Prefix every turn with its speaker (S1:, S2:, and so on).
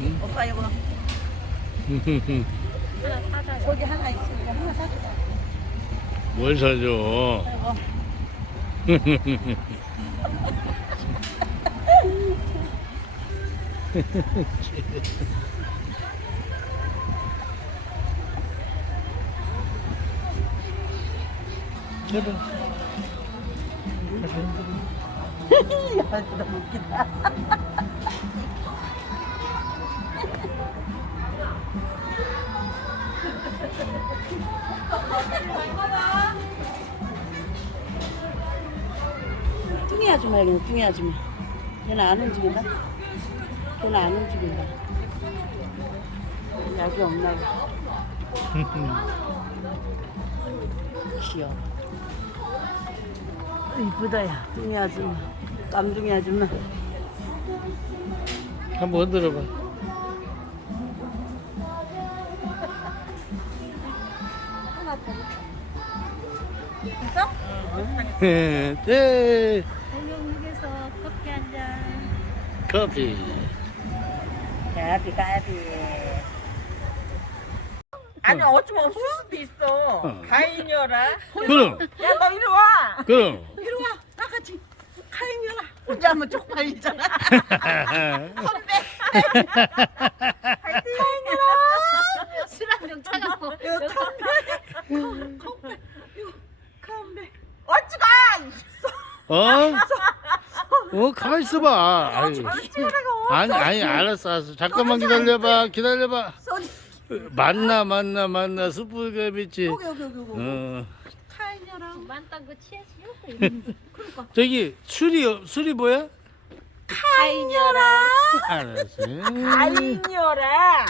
S1: 거기 하나 있으니까 하나 사줘.
S2: 뭘 사줘? 해봐.
S1: 야, 너무 웃기다. 뚱이 아줌마 여기는 뚱이 아줌마. 걔는 안 움직인다. 걔는 안 움직인다. 약이 없나 봐. 귀여워. 이쁘다 야 뚱이 아줌마. 깜둥이 아줌마.
S2: 한번 흔들어봐.
S1: 하나 더. 진짜?
S2: 네.
S3: 공룡역에서 커피 한 잔.
S2: 커피.
S1: 까비 까비.
S4: 아니 어쩌면 없을 수도 있어.
S2: 어.
S4: 가인이어라.
S2: 그럼,
S4: 야 너 이리 와.
S2: 그럼.
S1: 이리 와. 나같이 카인이라. 혼자 하면 쪽팔리잖아.
S3: 술한병 차가워.
S1: 이거 컴백. 컴백. 이거 컴백.
S4: 어찌 가.
S2: 어? 어, 가만 있어봐. 아니,
S4: 찍으라고.
S2: 아니, 아니, 알았어, 알았어. 잠깐만 기다려봐, 기다려봐. 만나, 만나, 만나. 스프게비치.
S1: 여기 여기 여기 여기.
S2: 어,
S1: 카인이랑
S3: 만딴 거 취하시오.
S2: 저기, 술이, 어- 술이 뭐야?
S1: 카인이라.
S2: 알았어.
S4: 가인이어라.